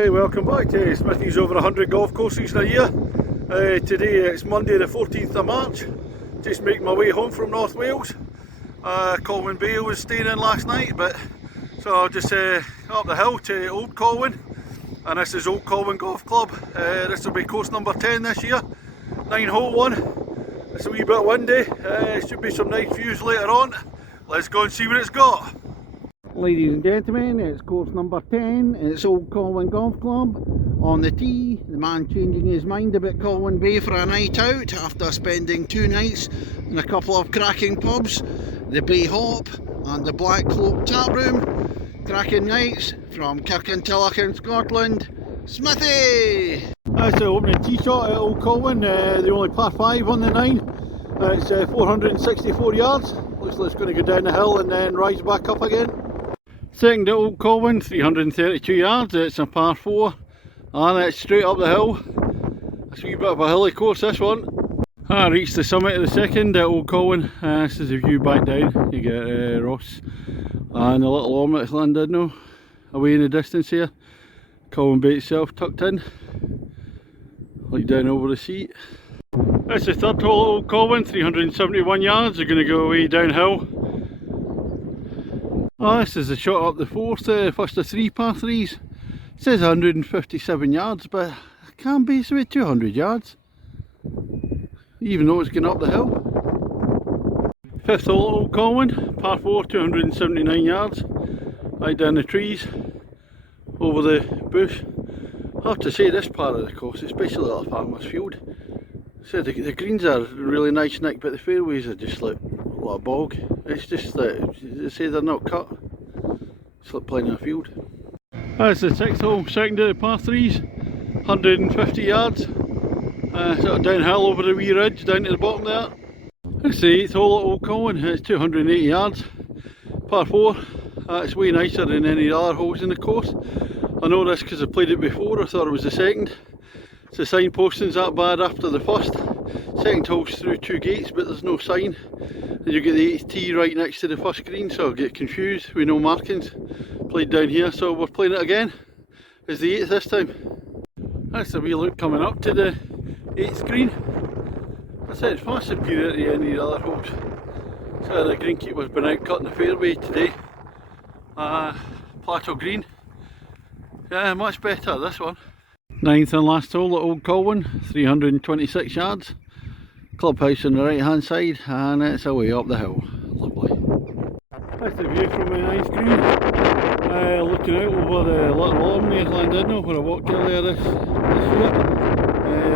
Hey, welcome back to Smithy's over 100 golf courses in a year. Today it's Monday the 14th of March. Just making my way home from North Wales. Colwyn Bay was staying in last night, so I'll just up the hill to Old Colwyn, and this is Old Colwyn Golf Club. This will be course number 10 this year, 9-hole one. It's a wee bit windy, should be some nice views later on. Let's go and see what it's got. Ladies and gentlemen, it's course number 10, it's Old Colwyn Golf Club. On the tee, the man changing his mind about Colwyn Bay for a night out after spending 2 nights in a couple of cracking pubs, the Bay Hop and the Black Cloak Tap Room. Cracking nights from Kirkintilloch in Scotland, Smithy! That's the opening tee shot at Old Colwyn, the only par 5 on the 9. It's 464 yards, looks like it's going to go down the hill and then rise back up again. Second at Old Colwyn, 332 yards, it's a par 4 and it's straight up the hill. It's a wee bit of a hilly course, this one. I reached the summit of the second at Old Colwyn. This is a view back down. You get Ross and a little omelette at Llandudno away in the distance here. Colwyn Bay itself tucked in, like down over the sea. It's the third hole at Old Colwyn, 371 yards, they're going to go away downhill. This is the shot up the fourth, first of 3 par 3s. It says 157 yards, but it can be about 200 yards, even though it's going up the hill. Fifth hole at Old Colwyn, par 4, 279 yards, right down the trees, over the bush. I have to say, this part of the course, especially at Farmer's Field, so the greens are really nice, Nick, but the fairways are just like a lot of bog. It's just that they say they're not cut. It's like playing in a field. That's the 6th hole, second of the par 3s, 150 yards. Sort of downhill over the wee ridge down to the bottom there. It's the 8th hole at Old Colwyn, it's 280 yards, par 4. It's way nicer than any of the other holes in the course. I know this because I played it before, I thought it was the second. So the signposting's that bad after the first. Second hole's through 2 gates, but there's no sign. And you get the 8th tee right next to the first green, so I get confused with no markings. Played down here, so we're playing it again. It's the 8th this time. That's the wee look coming up to the 8th green. I said it's far superior to any of the other holes. So the greenkeeper's been out cutting the fairway today. Plateau green. Yeah, much better this one. 9th and last hole at Old Colwyn, 326 yards. Clubhouse on the right hand side, and it's away up the hill. Lovely. That's the view from the 9th green. Looking out over the little lawn near Llandudno where I walked earlier this year.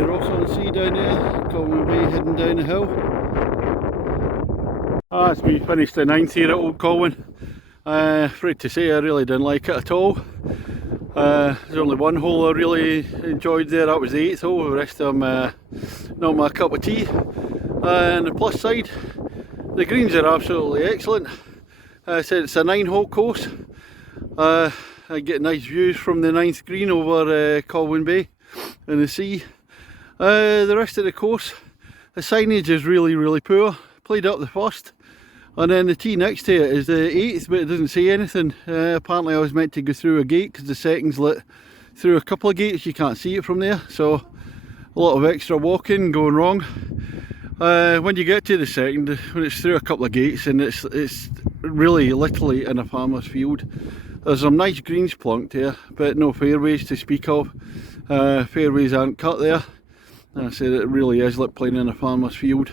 Ross on the sea down there, Colwyn Bay heading down the hill. That's me finished the 9th here at Old Colwyn. Afraid to say I really didn't like it at all. There's only one hole I really enjoyed there, that was the 8th hole. The rest of them not my cup of tea. And the plus side, the greens are absolutely excellent. I said it's a 9-hole course. I get nice views from the 9th green over Colwyn Bay and the sea. The rest of the course, the signage is really poor. Played up the first, and then the tee next to it is the 8th, but it doesn't say anything. Apparently I was meant to go through a gate because the setting's lit through a couple of gates, you can't see it from there, so a lot of extra walking going wrong. When you get to the second, when it's through a couple of gates and it's really literally in a farmer's field. There's some nice greens plunked here, but no fairways to speak of. Fairways aren't cut there. I said it really is like playing in a farmer's field.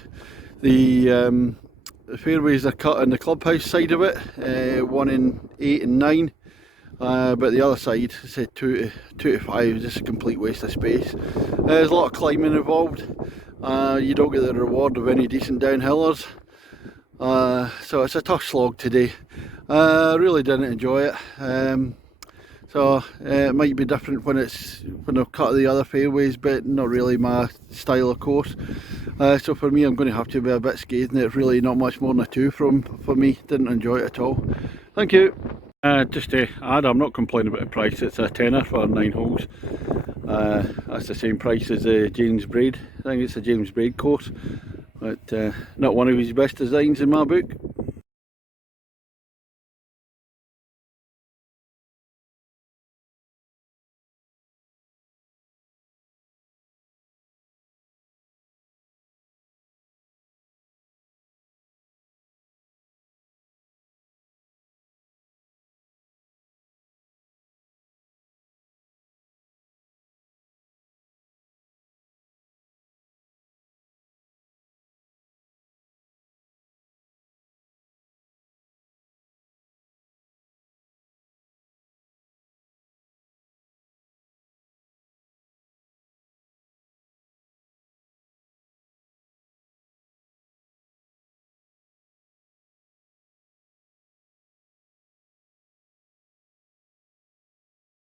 The fairways are cut on the clubhouse side of it, 1 in 8 and 9, but the other side, I said 2 to 5, is just a complete waste of space. There's a lot of climbing involved. You don't get the reward of any decent downhillers, so it's a tough slog today. I really didn't enjoy it. So it might be different when I've cut the other fairways, but not really my style of course. So for me, I'm going to have to be a bit scathing. It's really not much more than a 2 for me. Didn't enjoy it at all. Thank you. Just to add, I'm not complaining about the price. It's a tenner for 9 holes. That's the same price as James Braid. I think it's a James Braid course, but not one of his best designs in my book.